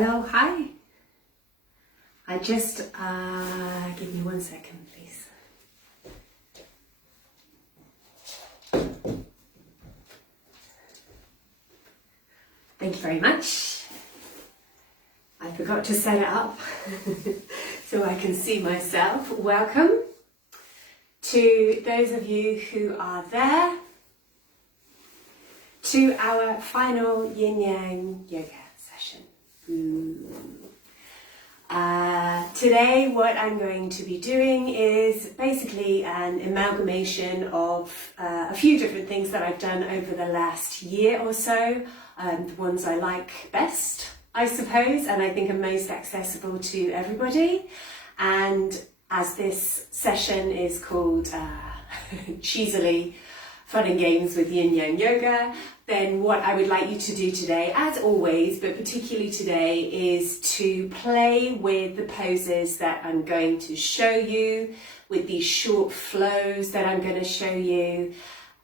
Hello, hi. I just, give me 1 second, please. Thank you very much. I forgot to set it up so I can see myself. Welcome to those of you who are there to our final Yin Yang Yoga session. Today what I'm going to be doing is basically an amalgamation of a few different things that I've done over the last year or so, the ones I like best, I suppose, and I think are most accessible to everybody. And as this session is called cheesily Fun and Games with Yin Yang Yoga, then what I would like you to do today, as always, but particularly today, is to play with the poses that I'm going to show you, with these short flows that I'm going to show you,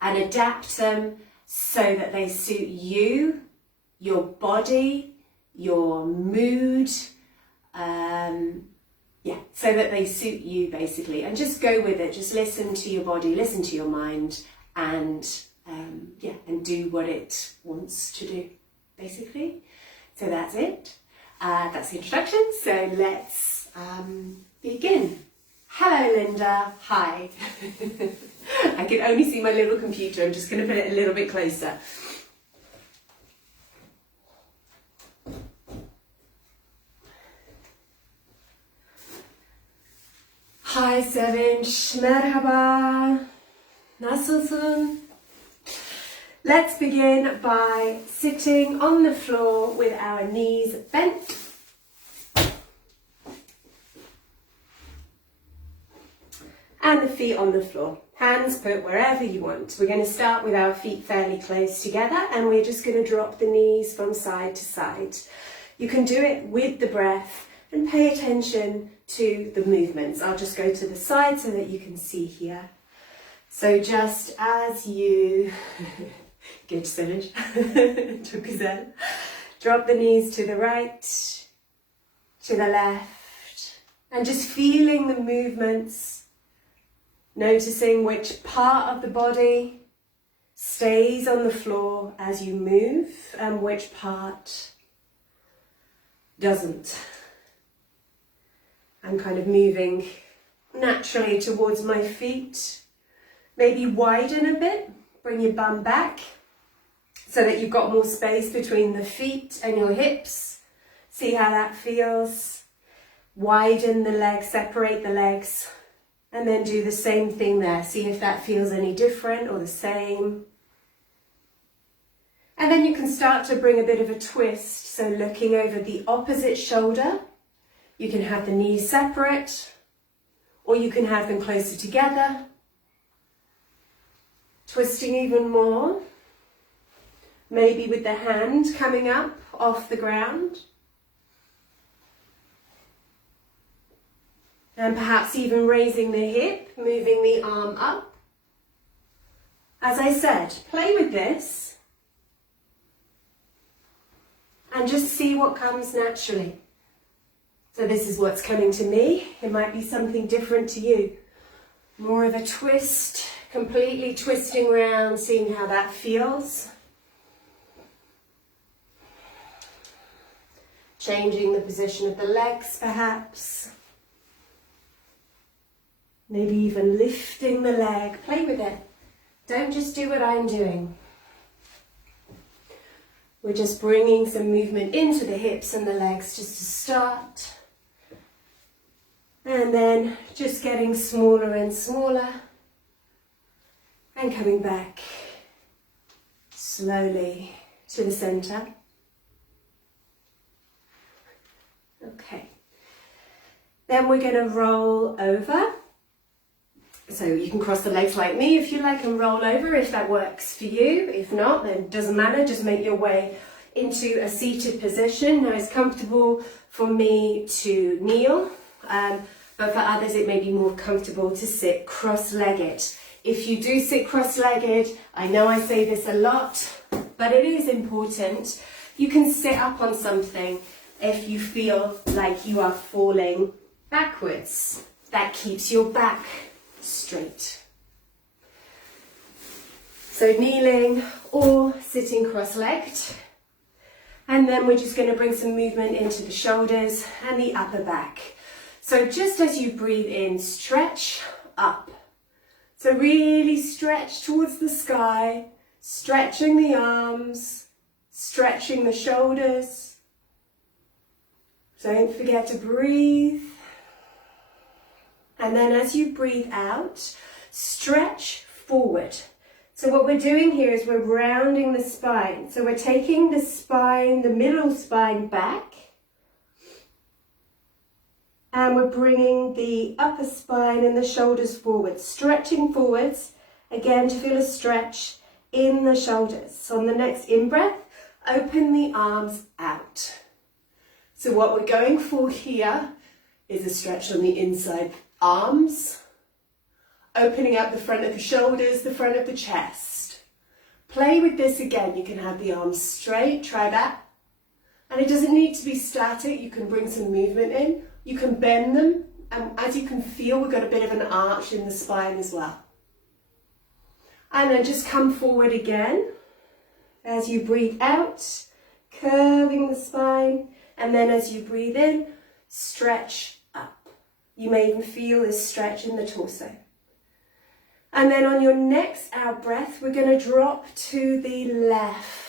and adapt them so that they suit you, your body, your mood, so that they suit you basically, and just go with it. Just listen to your body, listen to your mind, and do what it wants to do, basically. So that's it. That's the introduction. So let's begin. Hello, Linda. Hi. I can only see my little computer. I'm just going to put it a little bit closer. Hi, Sevinç. Merhaba. Nasılsın? Let's begin by sitting on the floor with our knees bent. And the feet on the floor. Hands put wherever you want. We're going to start with our feet fairly close together, and we're just going to drop the knees from side to side. You can do it with the breath and pay attention to the movements. I'll just go to the side so that you can see here. So just as you geç Sevinç. Çok güzel. Drop the knees to the right, to the left, and just feeling the movements, noticing which part of the body stays on the floor as you move and which part doesn't. I'm kind of moving naturally towards my feet. Maybe widen a bit, bring your bum back so that you've got more space between the feet and your hips. See how that feels. Widen the legs, separate the legs, and then do the same thing there. See if that feels any different or the same. And then you can start to bring a bit of a twist, so looking over the opposite shoulder. You can have the knees separate, or you can have them closer together. Twisting even more, maybe with the hand coming up off the ground. And perhaps even raising the hip, moving the arm up. As I said, play with this and just see what comes naturally. So this is what's coming to me. It might be something different to you. More of a twist. Completely twisting around, seeing how that feels. Changing the position of the legs, perhaps. Maybe even lifting the leg. Play with it. Don't just do what I'm doing. We're just bringing some movement into the hips and the legs just to start. And then just getting smaller and smaller. And coming back slowly to the center. Okay. Then we're going to roll over. So you can cross the legs like me if you like and roll over if that works for you. If not, then it doesn't matter. Just make your way into a seated position. Now it's comfortable for me to kneel, but for others it may be more comfortable to sit cross-legged. If you do sit cross-legged, I know I say this a lot, but it is important. You can sit up on something. if you feel like you are falling backwards. That keeps your back straight. So kneeling or sitting cross-legged. And then we're just going to bring some movement into the shoulders and the upper back. So just as you breathe in, stretch up. So really stretch towards the sky, stretching the arms, stretching the shoulders. Don't forget to breathe. And then as you breathe out, stretch forward. So what we're doing here is we're rounding the spine. So we're taking the spine, the middle spine back. And we're bringing the upper spine and the shoulders forward, stretching forwards, again to feel a stretch in the shoulders. So on the next in-breath, open the arms out. So what we're going for here is a stretch on the inside arms, opening up the front of the shoulders, the front of the chest. Play with this again. You can have the arms straight, try that. And it doesn't need to be static. You can bring some movement in. You can bend them, and as you can feel, we've got a bit of an arch in the spine as well. And then just come forward again as you breathe out, curving the spine, and then as you breathe in, stretch up. You may even feel this stretch in the torso. And then on your next out breath, we're going to drop to the left.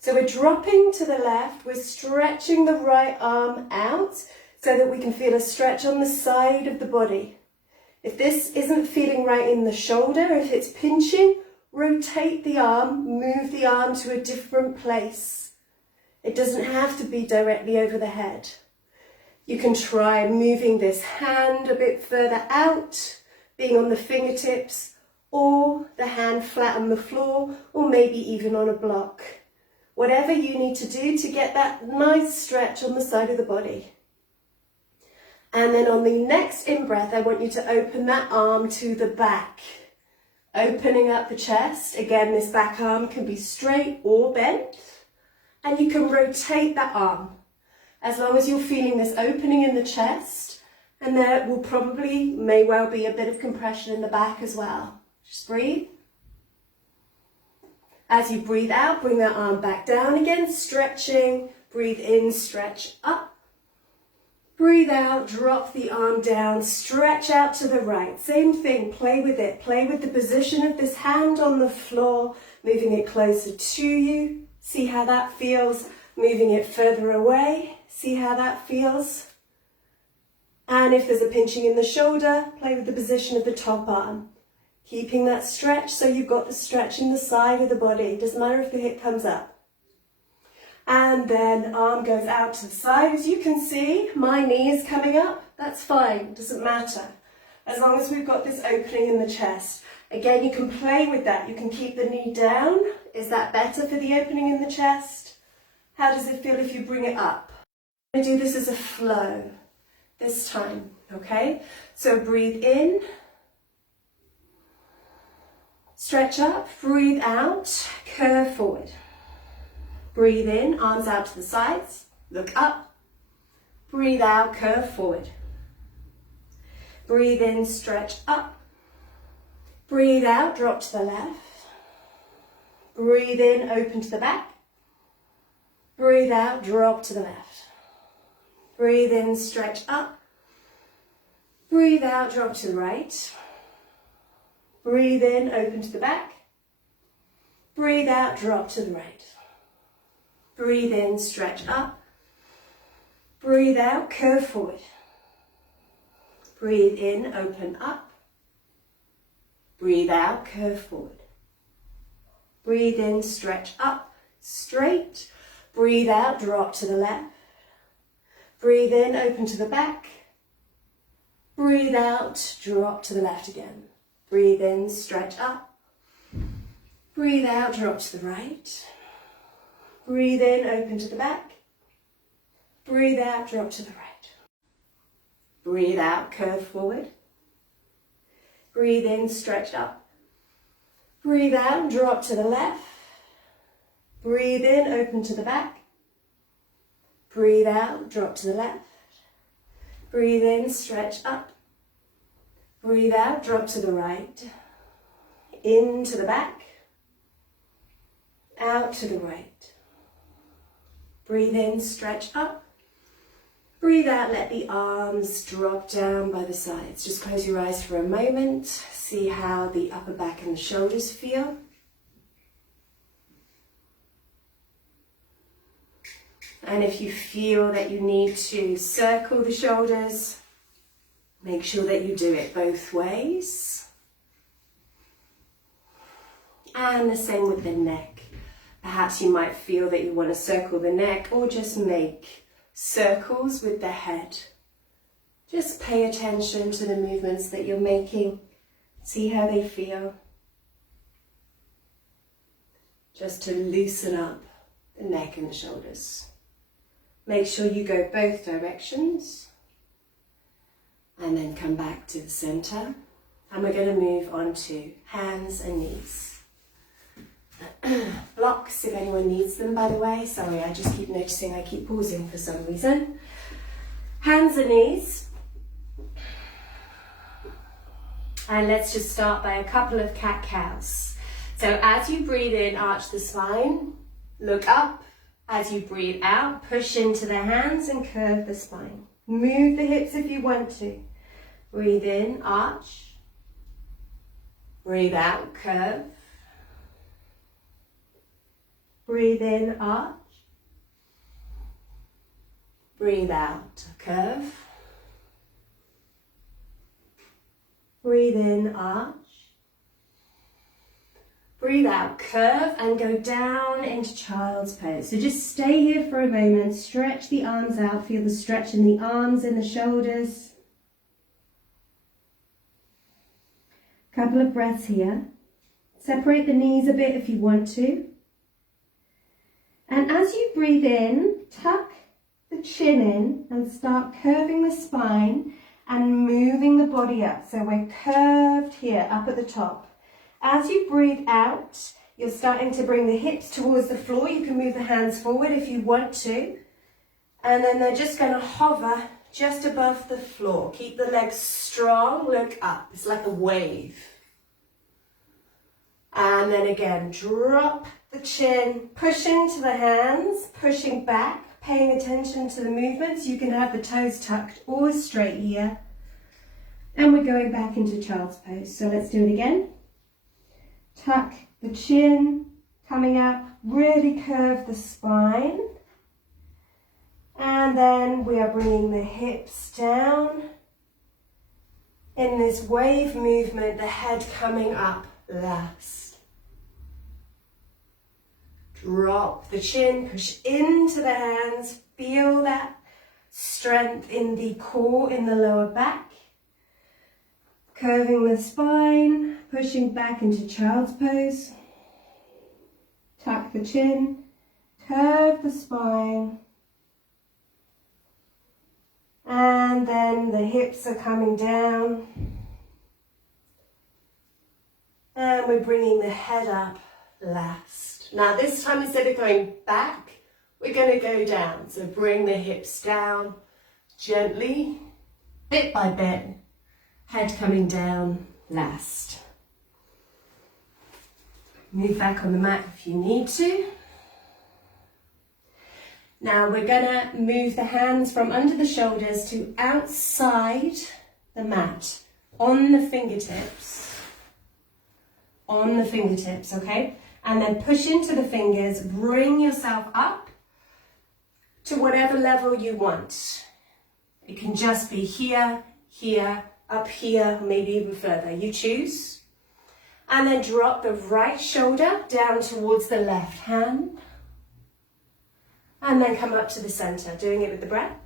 So we're dropping to the left, we're stretching the right arm out, so that we can feel a stretch on the side of the body. If this isn't feeling right in the shoulder, if it's pinching, rotate the arm, move the arm to a different place. It doesn't have to be directly over the head. You can try moving this hand a bit further out, being on the fingertips, or the hand flat on the floor, or maybe even on a block. Whatever you need to do to get that nice stretch on the side of the body. And then on the next in-breath, I want you to open that arm to the back. Opening up the chest. Again, this back arm can be straight or bent. And you can rotate that arm. As long as you're feeling this opening in the chest. And there will probably, may well be a bit of compression in the back as well. Just breathe. As you breathe out, bring that arm back down again, stretching. Breathe in, stretch up. Breathe out, drop the arm down, stretch out to the right. Same thing, play with it. Play with the position of this hand on the floor, moving it closer to you. See how that feels. Moving it further away. See how that feels. And if there's a pinching in the shoulder, play with the position of the top arm. Keeping that stretch so you've got the stretch in the side of the body. Doesn't matter if the hip comes up. And then arm goes out to the side. As you can see, my knee is coming up. That's fine, doesn't matter. As long as we've got this opening in the chest. Again, you can play with that. You can keep the knee down. Is that better for the opening in the chest? How does it feel if you bring it up? I'm going to do this as a flow this time, okay? So breathe in. Stretch up, breathe out, curve forward. Breathe in, arms out to the sides, look up. Breathe out, curve forward. Breathe in, stretch up. Breathe out, drop to the left. Breathe in, open to the back. Breathe out, drop to the left. Breathe in, stretch up. Breathe out, drop to the right. Breathe in, open to the back. Breathe out, drop to the right. Breathe in, stretch up. Breathe out, curve forward. Breathe in, open up. Breathe out, curve forward. Breathe in, stretch up, straight. Breathe out, drop to the left. Breathe in, open to the back. Breathe out, drop to the left again. Breathe in, stretch up. Breathe out, drop to the right. Breathe in, open to the back. Breathe out, drop to the right. Breathe out, curve forward. Breathe in, stretch up. Breathe out, drop to the left. Breathe in, open to the back. Breathe out, drop to the left. Breathe in, stretch up. Breathe out, drop to the right. Into the back. Out to the right. Breathe in, stretch up. Breathe out, let the arms drop down by the sides. Just close your eyes for a moment. See how the upper back and the shoulders feel. And if you feel that you need to circle the shoulders, make sure that you do it both ways. And the same with the neck. Perhaps you might feel that you want to circle the neck or just make circles with the head. Just pay attention to the movements that you're making. See how they feel. Just to loosen up the neck and the shoulders. Make sure you go both directions. And then come back to the center. And we're going to move on to hands and knees. Blocks if anyone needs them, by the way. Sorry, I just keep noticing I keep pausing for some reason. Hands and knees. And let's just start by a couple of cat-cows. So as you breathe in, arch the spine, look up. As you breathe out, push into the hands and curve the spine. Move the hips if you want to. Breathe in, arch. Breathe out, curve. Breathe in, arch. Breathe out, curve. Breathe in, arch. Breathe out, curve, and go down into child's pose. So just stay here for a moment, stretch the arms out, feel the stretch in the arms and the shoulders. Couple of breaths here. Separate the knees a bit if you want to. And as you breathe in, tuck the chin in and start curving the spine and moving the body up. So we're curved here, up at the top. As you breathe out, you're starting to bring the hips towards the floor. You can move the hands forward if you want to. And then they're just going to hover just above the floor. Keep the legs strong, look up. It's like a wave. And then again, drop the chin, push into the hands, pushing back, paying attention to the movements. You can have the toes tucked or straight here. And we're going back into child's pose. So let's do it again. Tuck the chin, coming up, really curve the spine. And then we are bringing the hips down. In this wave movement, the head coming up last. Drop the chin, push into the hands, feel that strength in the core, in the lower back. Curving the spine, pushing back into child's pose. Tuck the chin, curve the spine. And then the hips are coming down. And we're bringing the head up last. Now this time, instead of going back, we're going to go down. So bring the hips down gently, bit by bit. Head coming down last. Move back on the mat if you need to. Now we're going to move the hands from under the shoulders to outside the mat, on the fingertips. On the fingertips, okay? And then push into the fingers, bring yourself up to whatever level you want. It can just be here, here, up here, maybe even further. You choose. And then drop the right shoulder down towards the left hand. And then come up to the center, doing it with the breath.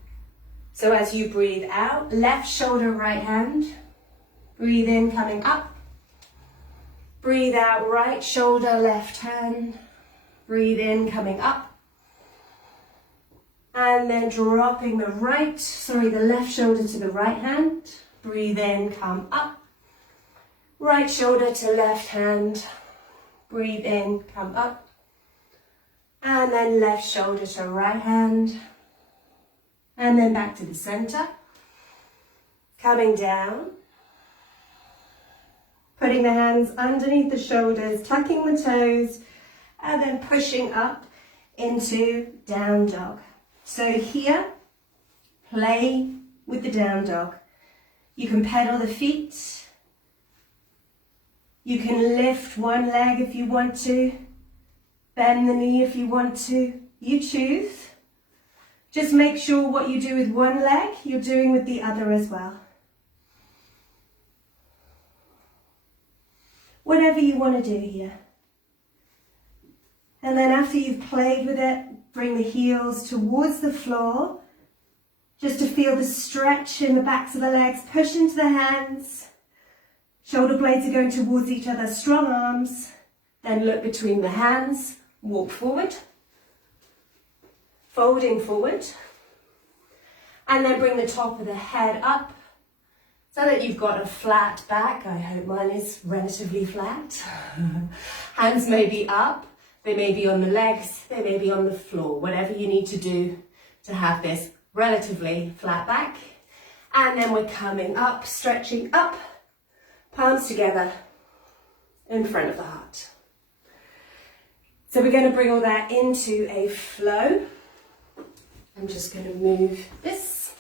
So as you breathe out, left shoulder, right hand. Breathe in, coming up. Breathe out, right shoulder, left hand. Breathe in, coming up. And then dropping the left shoulder to the right hand. Breathe in, come up. Right shoulder to left hand. Breathe in, come up. And then left shoulder to right hand. And then back to the center. Coming down. Putting the hands underneath the shoulders, tucking the toes, and then pushing up into down dog. So here, play with the down dog. You can pedal the feet. You can lift one leg if you want to. Bend the knee if you want to. You choose. Just make sure what you do with one leg, you're doing with the other as well. Whatever you want to do here. And then after you've played with it, bring the heels towards the floor, just to feel the stretch in the backs of the legs. Push into the hands. Shoulder blades are going towards each other. Strong arms. Then look between the hands. Walk forward. Folding forward. And then bring the top of the head up, so that you've got a flat back. I hope mine is relatively flat. Hands may be up, they may be on the legs, they may be on the floor, whatever you need to do to have this relatively flat back. And then we're coming up, stretching up, palms together in front of the heart. So we're going to bring all that into a flow. I'm just going to move this.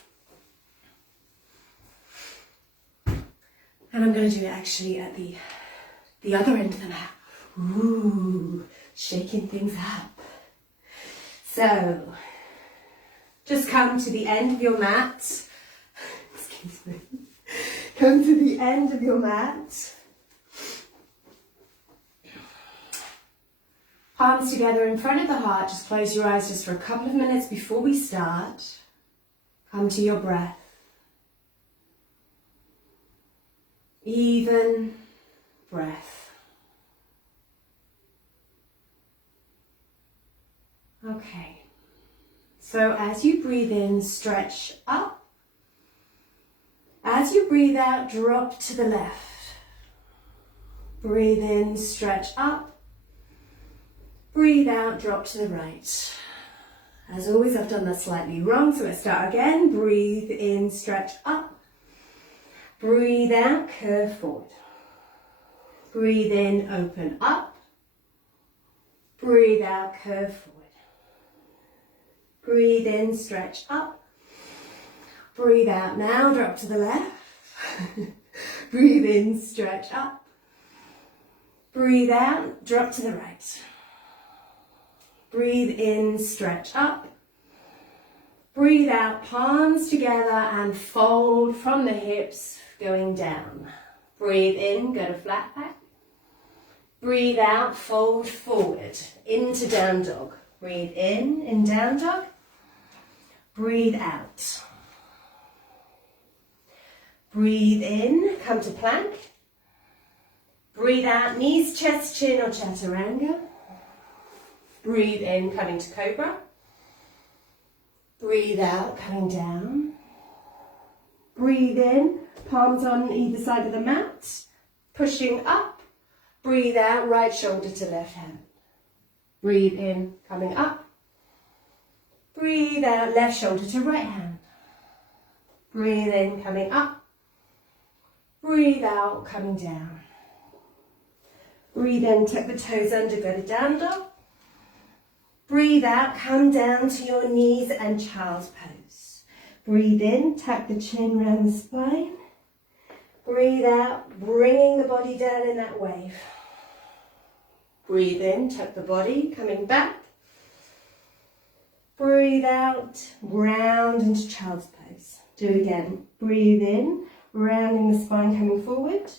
And I'm going to do it actually at the other end of the mat. Ooh, shaking things up. So, just come to the end of your mat. Excuse me. Come to the end of your mat. Palms together in front of the heart. Just close your eyes just for a couple of minutes before we start. Come to your breath. Even breath. Okay. So as you breathe in, stretch up. As you breathe out, drop to the left. Breathe in, stretch up. Breathe out, drop to the right. As always, I've done that slightly wrong, so let's start again. Breathe in, stretch up. Breathe out, curve forward. Breathe in, open up. Breathe out, curve forward. Breathe in, stretch up. Breathe out now, drop to the left. Breathe in, stretch up. Breathe out, drop to the right. Breathe in, stretch up. Breathe out, palms together and fold from the hips, going down. Breathe in, go to flat back. Breathe out, fold forward into down dog. Breathe in down dog. Breathe out. Breathe in, come to plank. Breathe out, knees, chest, chin or chaturanga. Breathe in, coming to cobra. Breathe out, coming down. Breathe in, palms on either side of the mat, pushing up. Breathe out, right shoulder to left hand. Breathe in, coming up. Breathe out, left shoulder to right hand. Breathe in, coming up. Breathe out, coming down. Breathe in, tuck the toes under, go to down dog. Breathe out, come down to your knees and child's pose. Breathe in, tuck the chin around the spine. Breathe out, bringing the body down in that wave. Breathe in, tuck the body, coming back. Breathe out, round into child's pose. Do it again. Breathe in, rounding the spine, coming forward.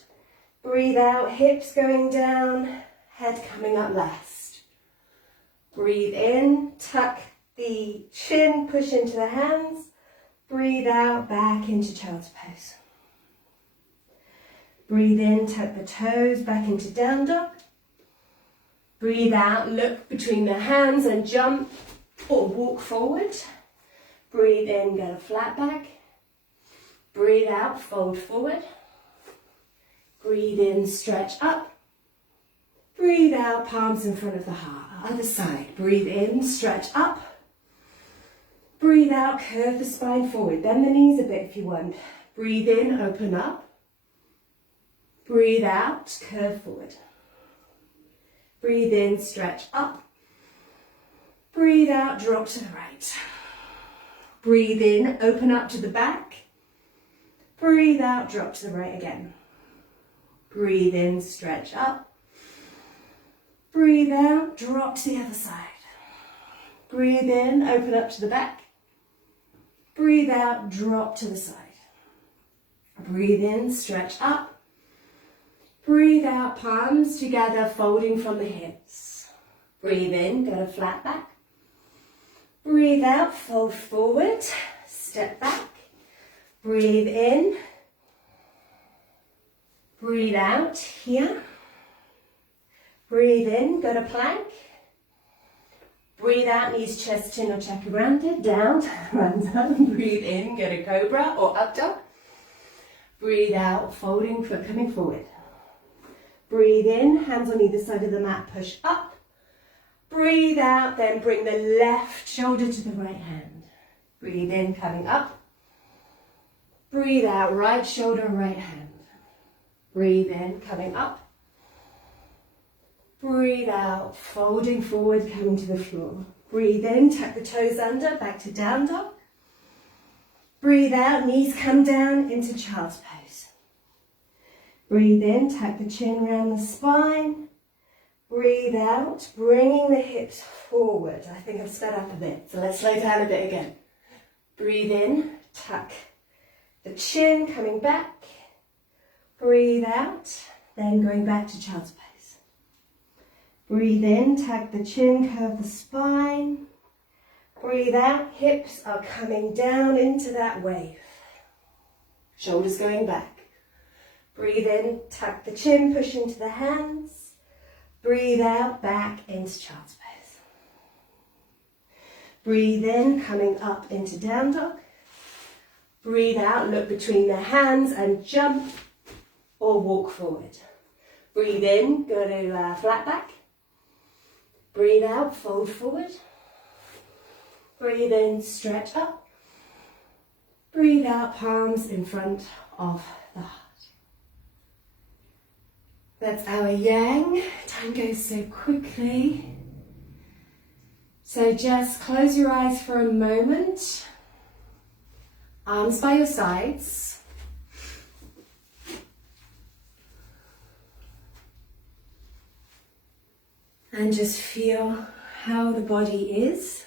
Breathe out, hips going down, head coming up last. Breathe in, tuck the chin, push into the hands. Breathe out, back into child's pose. Breathe in, tuck the toes, back into down dog. Breathe out, look between the hands and jump or walk forward. Breathe in, go to flat back. Breathe out, fold forward. Breathe in, stretch up. Breathe out, palms in front of the heart. Other side. Breathe in, stretch up. Breathe out, curve the spine forward. Bend the knees a bit if you want. Breathe in, open up. Breathe out, curve forward. Breathe in, stretch up. Breathe out, drop to the right. Breathe in, open up to the back. Breathe out, drop to the right again. Breathe in, stretch up. Breathe out, drop to the other side. Breathe in, open up to the back. Breathe out, drop to the side. Breathe in, stretch up. Breathe out, palms together, folding from the hips. Breathe in, go to flat back. Breathe out, fold forward, step back. Breathe in. Breathe out here. Breathe in, go to plank. Breathe out, knees, chest, chin or chaturanga, down, turn. Breathe in, go to cobra or up dog. Breathe out, folding, foot coming forward. Breathe in, hands on either side of the mat, push up. Breathe out, then bring the left shoulder to the right hand. Breathe in, coming up. Breathe out, right shoulder, right hand. Breathe in, coming up. Breathe out, folding forward, coming to the floor. Breathe in, tuck the toes under, back to down dog. Breathe out, knees come down into child's pose. Breathe in, tuck the chin around the spine. Breathe out, bringing the hips forward. I think I've sped up a bit, so let's slow down a bit again. Breathe in, tuck the chin, coming back. Breathe out, then going back to child's pose. Breathe in, tuck the chin, curve the spine. Breathe out, hips are coming down into that wave. Shoulders going back. Breathe in, tuck the chin, push into the hands. Breathe out, back into child's pose. Breathe in, coming up into down dog. Breathe out, look between the hands and jump or walk forward. Breathe in, go to flat back. Breathe out, fold forward. Breathe in, stretch up. Breathe out, palms in front of the heart. That's our yang. Time goes so quickly. So just close your eyes for a moment. Arms by your sides. And just feel how the body is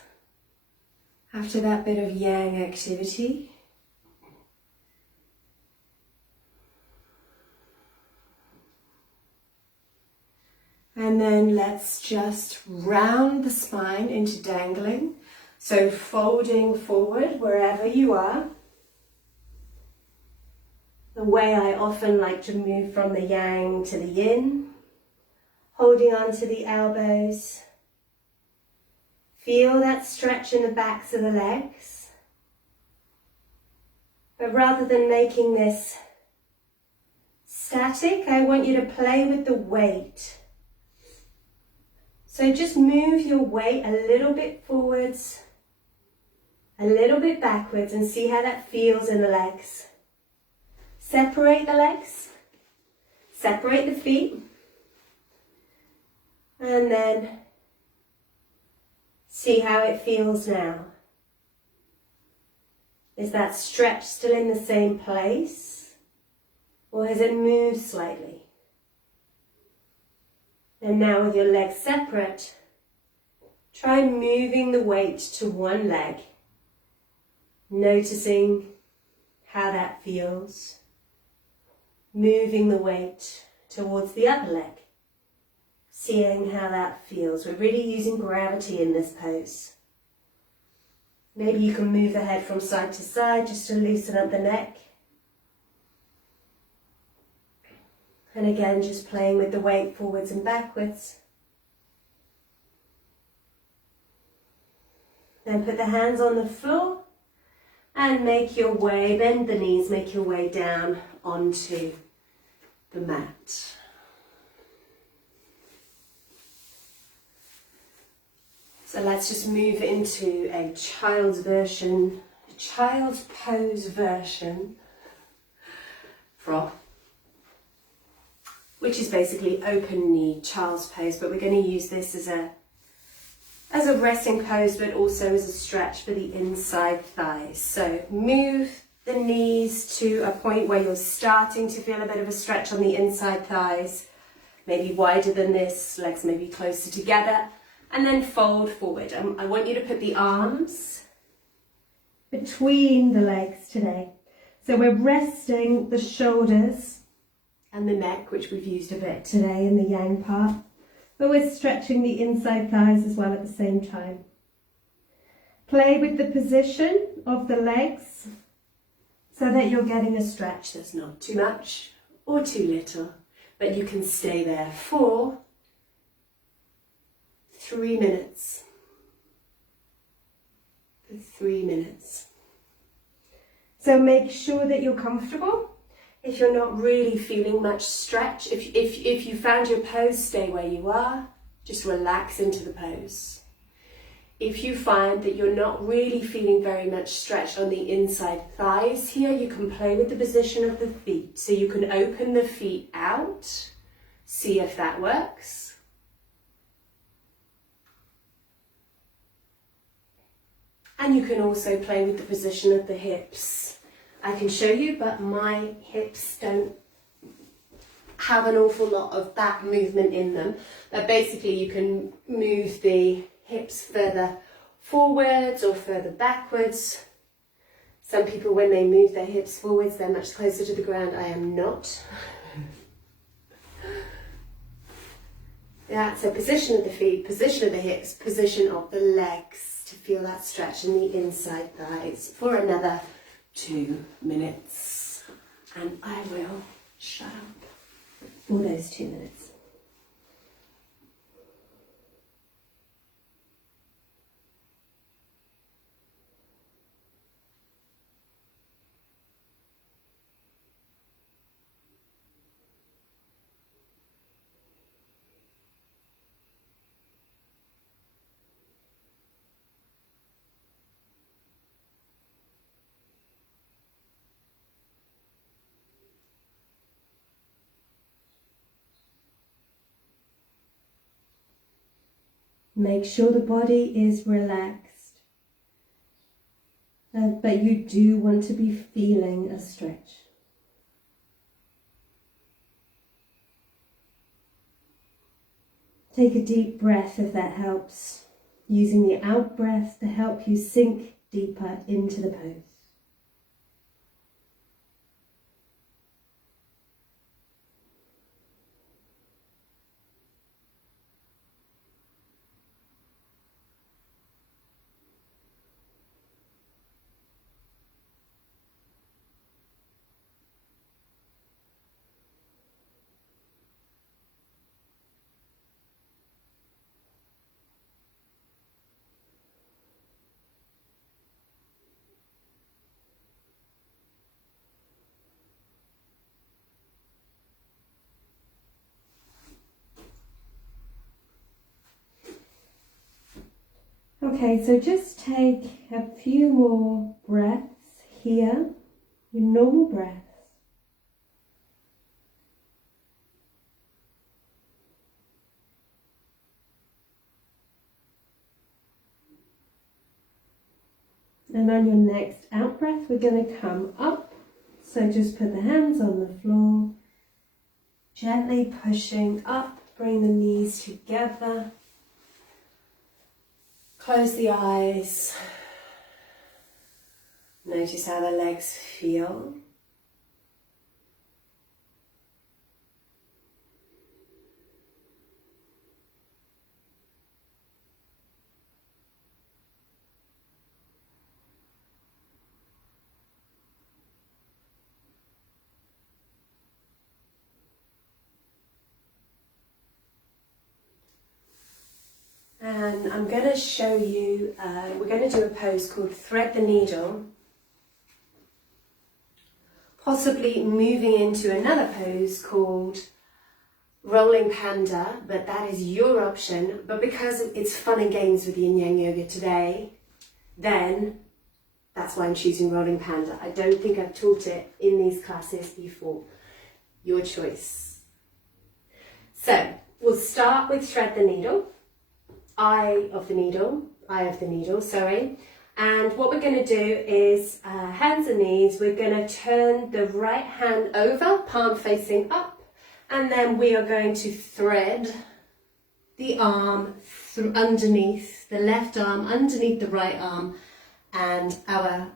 after that bit of yang activity. And then let's just round the spine into dangling. So folding forward wherever you are. The way I often like to move from the yang to the yin. Holding on to the elbows. Feel that stretch in the backs of the legs. But rather than making this static, I want you to play with the weight. So just move your weight a little bit forwards, a little bit backwards, and see how that feels in the legs. Separate the legs, separate the feet, and then see how it feels now. Is that stretch still in the same place, or has it moved slightly? And now with your legs separate, try moving the weight to one leg, noticing how that feels. Moving the weight towards the other leg, seeing how that feels. We're really using gravity in this pose. Maybe you can move the head from side to side just to loosen up the neck. And again, just playing with the weight forwards and backwards. Then put the hands on the floor and make your way, bend the knees, make your way down onto the mat. So let's just move into a child's pose version frog, which is basically open knee child's pose, but we're going to use this as a resting pose, but also as a stretch for the inside thighs. So move the knees to a point where you're starting to feel a bit of a stretch on the inside thighs, maybe wider than this, legs maybe closer together, and then fold forward. I want you to put the arms between the legs today. So we're resting the shoulders and the neck, which we've used a bit today in the yang part, but we're stretching the inside thighs as well at the same time. Play with the position of the legs so that you're getting a stretch that's not too much or too little, but you can stay there for 3 minutes. For 3 minutes. So make sure that you're comfortable. If you're not really feeling much stretch, if you found your pose, stay where you are. Just relax into the pose. If you find that you're not really feeling very much stretch on the inside thighs here, you can play with the position of the feet. So you can open the feet out, see if that works. And you can also play with the position of the hips. I can show you, but my hips don't have an awful lot of back movement in them. But basically you can move the hips further forwards or further backwards. Some people, when they move their hips forwards, they're much closer to the ground. I am not. Yeah, so position of the feet, position of the hips, position of the legs to feel that stretch in the inside thighs for another 2 minutes, and I will shut up for those 2 minutes. Make sure the body is relaxed, but you do want to be feeling a stretch. Take a deep breath if that helps, using the out breath to help you sink deeper into the pose. Okay, so just take a few more breaths here, your normal breaths. And on your next out breath, we're going to come up. So just put the hands on the floor, gently pushing up, bring the knees together. Close the eyes. Notice how the legs feel. And I'm going to show you, we're going to do a pose called Thread the Needle, possibly moving into another pose called rolling panda, but that is your option. But because it's fun and games with Yin Yang Yoga today, then that's why I'm choosing rolling panda. I don't think I've taught it in these classes before. Your choice. So we'll start with thread the needle, eye of the needle, sorry. And what we're going to do is hands and knees, we're going to turn the right hand over, palm facing up, and then we are going to thread the arm through underneath, the left arm underneath the right arm, and our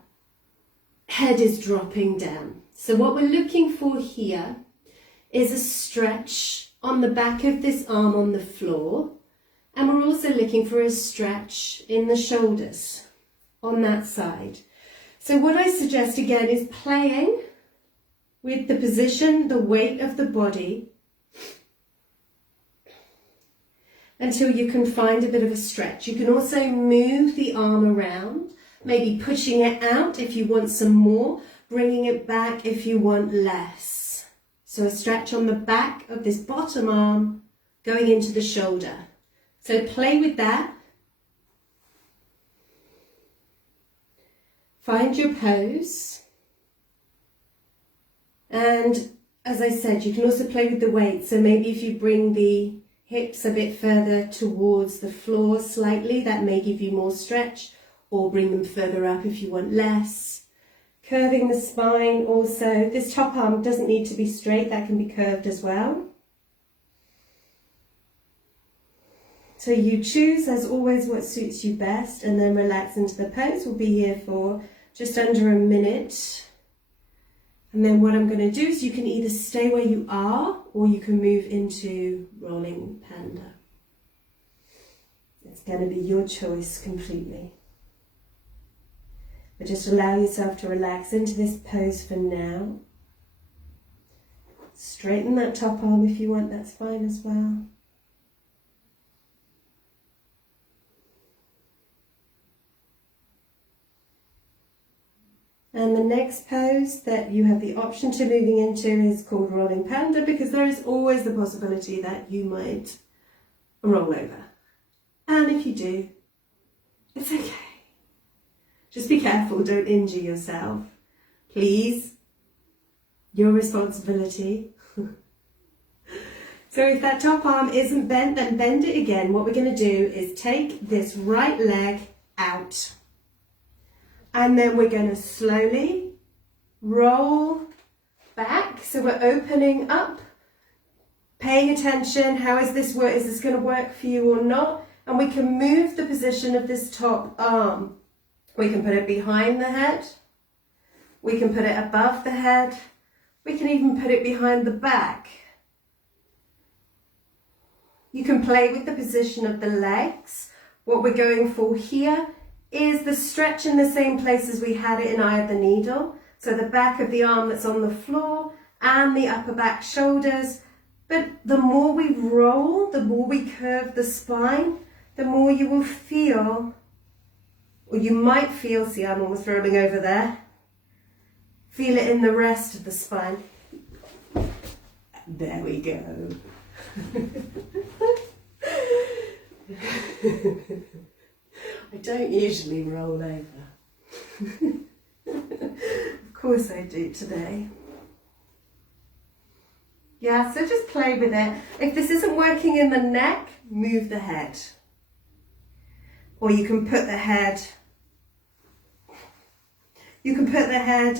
head is dropping down. So what we're looking for here is a stretch on the back of this arm on the floor, and we're also looking for a stretch in the shoulders on that side. So what I suggest again is playing with the position, the weight of the body, until you can find a bit of a stretch. You can also move the arm around, maybe pushing it out if you want some more, bringing it back if you want less. So a stretch on the back of this bottom arm going into the shoulder. So play with that. Find your pose. And as I said, you can also play with the weight. So maybe if you bring the hips a bit further towards the floor slightly, that may give you more stretch, or bring them further up if you want less. Curving the spine also. This top arm doesn't need to be straight, that can be curved as well. So you choose, as always, what suits you best, and then relax into the pose. We'll be here for just under a minute. And then what I'm going to do is you can either stay where you are or you can move into rolling panda. It's going to be your choice completely. But just allow yourself to relax into this pose for now. Straighten that top arm if you want, that's fine as well. And the next pose that you have the option to moving into is called rolling panda, because there is always the possibility that you might roll over. And if you do, it's okay. Just be careful, don't injure yourself. Please, your responsibility. So if that top arm isn't bent, then bend it again. What we're going to do is take this right leg out. And then we're going to slowly roll back. So we're opening up, paying attention. How is this work? Is this going to work for you or not? And we can move the position of this top arm. We can put it behind the head. We can put it above the head. We can even put it behind the back. You can play with the position of the legs. What we're going for here is the stretch in the same place as we had it in eye of the needle. So the back of the arm that's on the floor and the upper back shoulders. But the more we roll, the more we curve the spine, the more you will feel, or you might feel, see I'm almost rolling over there, feel it in the rest of the spine. There we go. I don't usually roll over. Of course I do today. Yeah, so just play with it. If this isn't working in the neck, move the head. Or you can put the head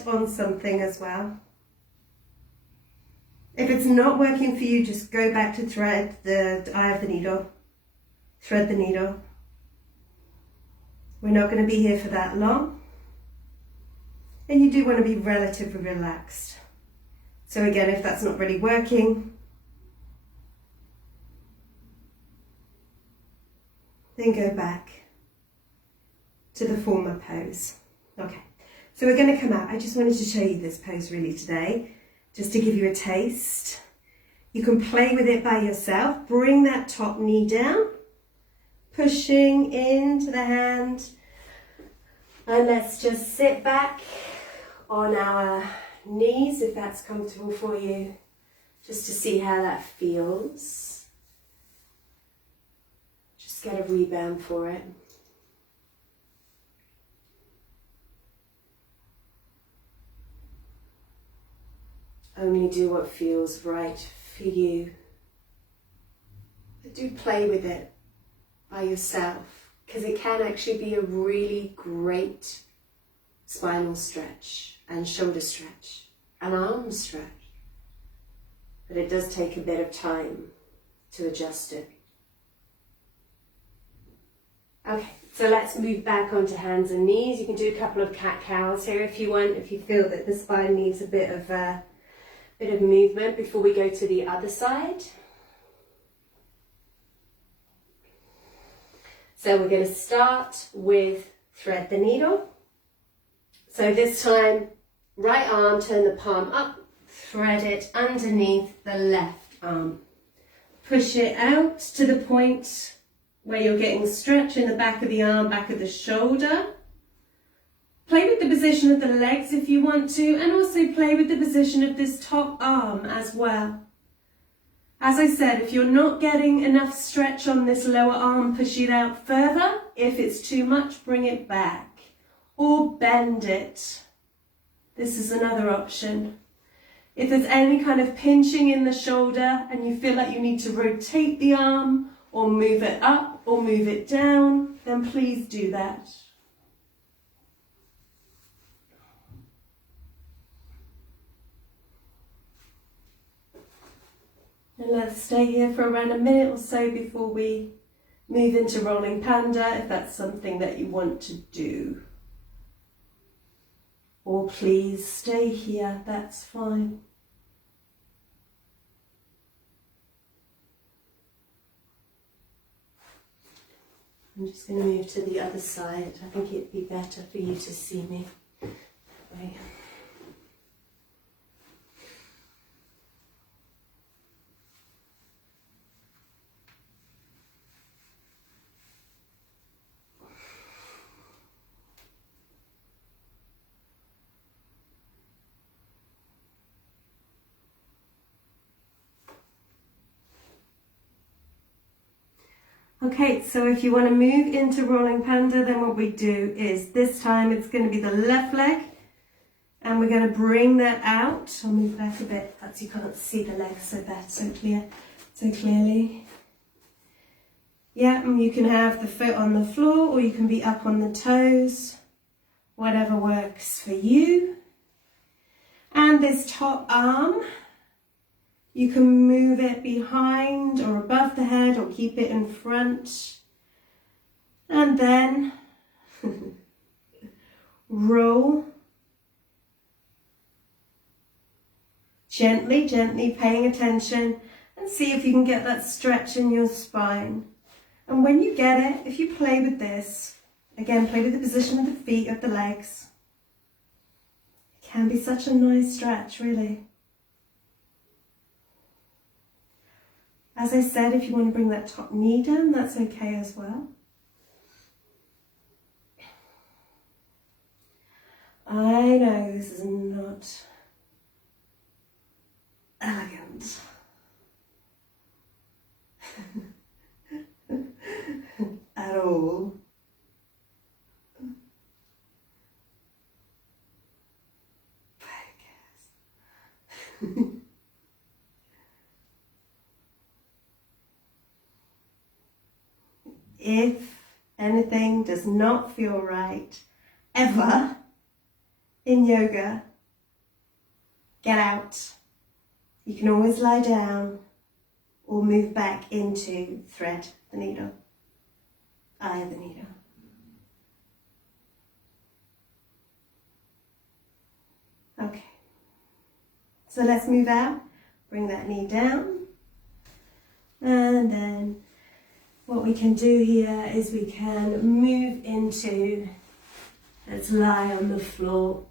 on something as well. If it's not working for you, just go back to thread the eye of the needle. Thread the needle. We're not going to be here for that long. And you do want to be relatively relaxed. So again, if that's not really working, then go back to the former pose. Okay, so we're going to come out. I just wanted to show you this pose really today, just to give you a taste. You can play with it by yourself. Bring that top knee down, pushing into the hand, and let's just sit back on our knees if that's comfortable for you. just to see how that feels. Just get a rebound for it. Only do what feels right for you. But do play with it by yourself, because it can actually be a really great spinal stretch and shoulder stretch and arm stretch. But it does take a bit of time to adjust it. Okay, so let's move back onto hands and knees. You can do a couple of cat-cows here if you want, if you feel that the spine needs a bit of movement before we go to the other side. So we're going to start with thread the needle. So this time, right arm, turn the palm up, thread it underneath the left arm. Push it out to the point where you're getting stretch in the back of the arm, back of the shoulder. Play with the position of the legs if you want to, and also play with the position of this top arm as well. As I said, if you're not getting enough stretch on this lower arm, push it out further. If it's too much, bring it back or bend it. This is another option. If there's any kind of pinching in the shoulder and you feel like you need to rotate the arm or move it up or move it down, then please do that. And let's stay here for around a minute or so before we move into rolling panda, if that's something that you want to do. Or please stay here, that's fine. I'm just going to move to the other side. I think it'd be better for you to see me that way. Okay, so if you want to move into rolling panda, then what we do is this time it's going to be the left leg, and we're going to bring that out. I'll move back a bit, perhaps you can't see the legs so clearly. Yeah, and you can have the foot on the floor or you can be up on the toes, whatever works for you. And this top arm, you can move it behind or above the head or keep it in front. And then roll. Gently, gently paying attention, and see if you can get that stretch in your spine. And when you get it, if you play with this, again, play with the position of the feet, of the legs. It can be such a nice stretch, really. As I said, if you want to bring that top knee down, that's okay as well. I know this is not elegant. At all. If anything does not feel right, ever, in yoga, get out. You can always lie down or move back into thread the needle, eye of the needle. Okay, so let's move out, bring that knee down, and then what we can do here is we can move into, let's lie on the floor,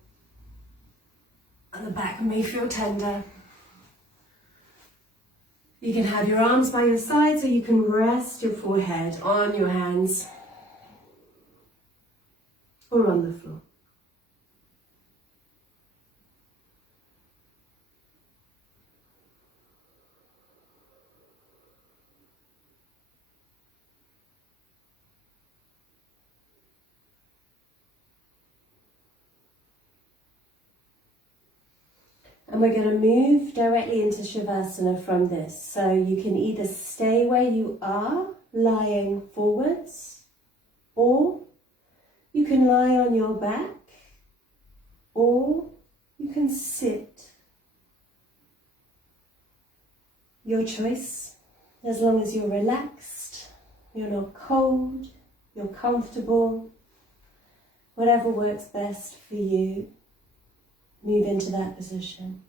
and the back may feel tender. You can have your arms by your side so you can rest your forehead on your hands or on the floor. And we're going to move directly into Shavasana from this. So you can either stay where you are, lying forwards, or you can lie on your back, or you can sit. Your choice, as long as you're relaxed, you're not cold, you're comfortable, whatever works best for you, move into that position.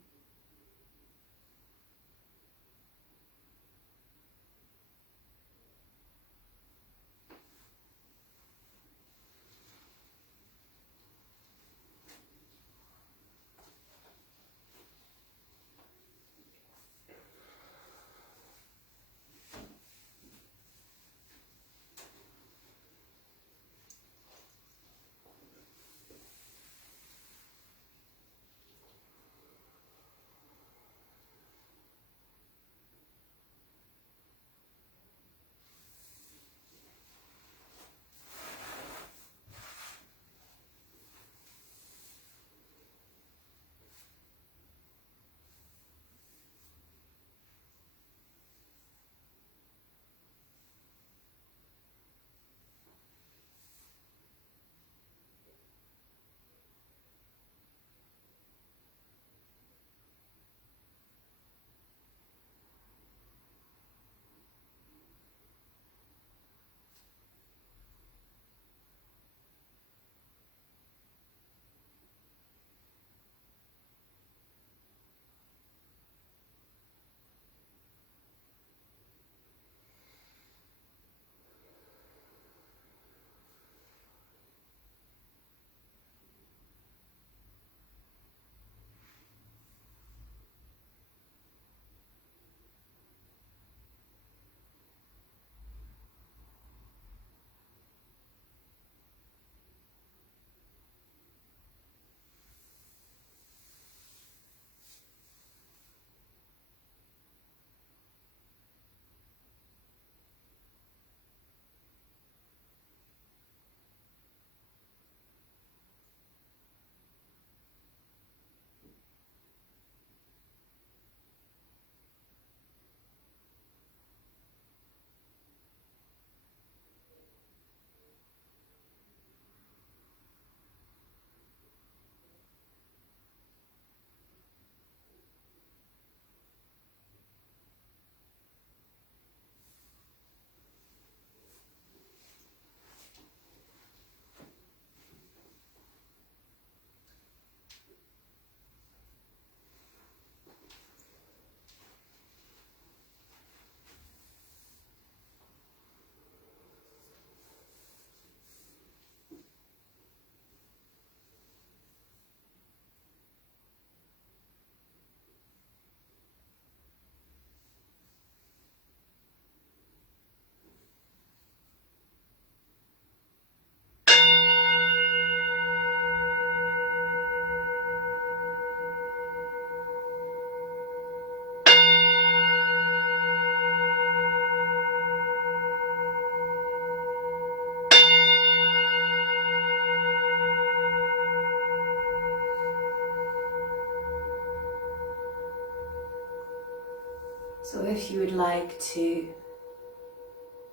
So if you would like to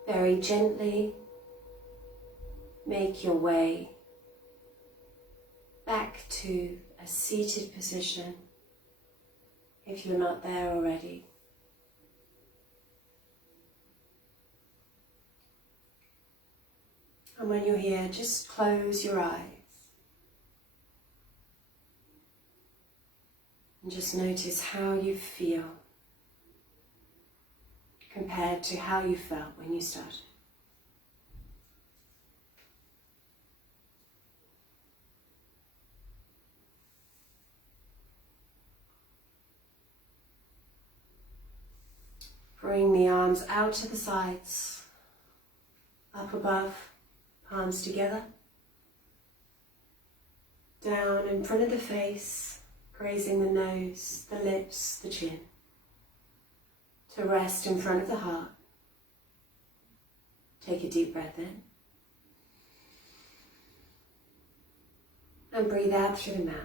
very gently make your way back to a seated position, if you're not there already. And when you're here, just close your eyes and just notice how you feel compared to how you felt when you started. Bring the arms out to the sides, up above, palms together, down in front of the face, grazing the nose, the lips, the chin, to rest in front of the heart. Take a deep breath in and breathe out through the mouth.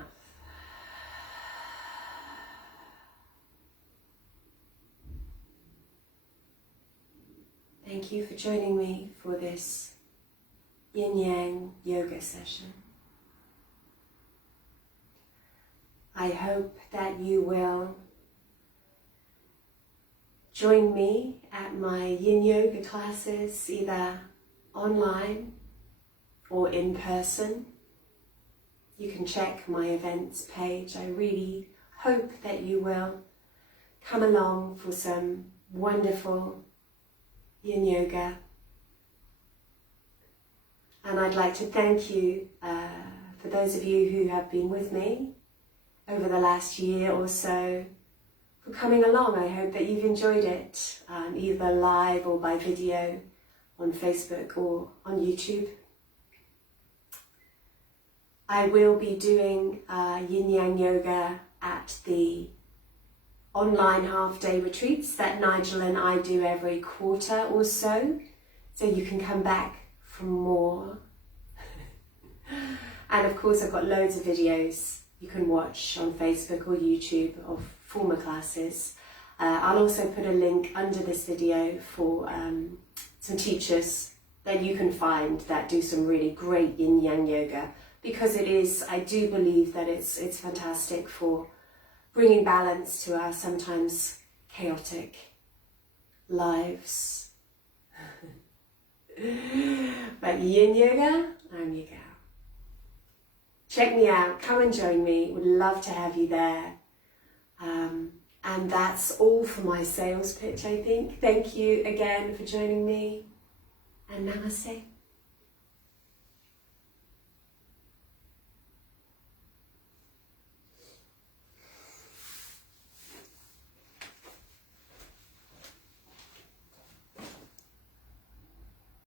Thank you for joining me for this Yin Yang Yoga session. I hope that you will join me at my Yin Yoga classes, either online or in person. You can check my events page. I really hope that you will come along for some wonderful Yin Yoga. And I'd like to thank you for those of you who have been with me over the last year or so for coming along. I hope that you've enjoyed it, either live or by video on Facebook or on YouTube. I will be doing Yin Yang Yoga at the online half-day retreats that Nigel and I do every quarter or so. So you can come back for more. And of course I've got loads of videos you can watch on Facebook or YouTube of former classes. I'll also put a link under this video for some teachers that you can find that do some really great Yin Yang Yoga, because it is, I do believe that it's fantastic for bringing balance to our sometimes chaotic lives. But Yin Yoga, I'm your gal. Check me out, come and join me, would love to have you there. And that's all for my sales pitch, I think. Thank you again for joining me, and namaste.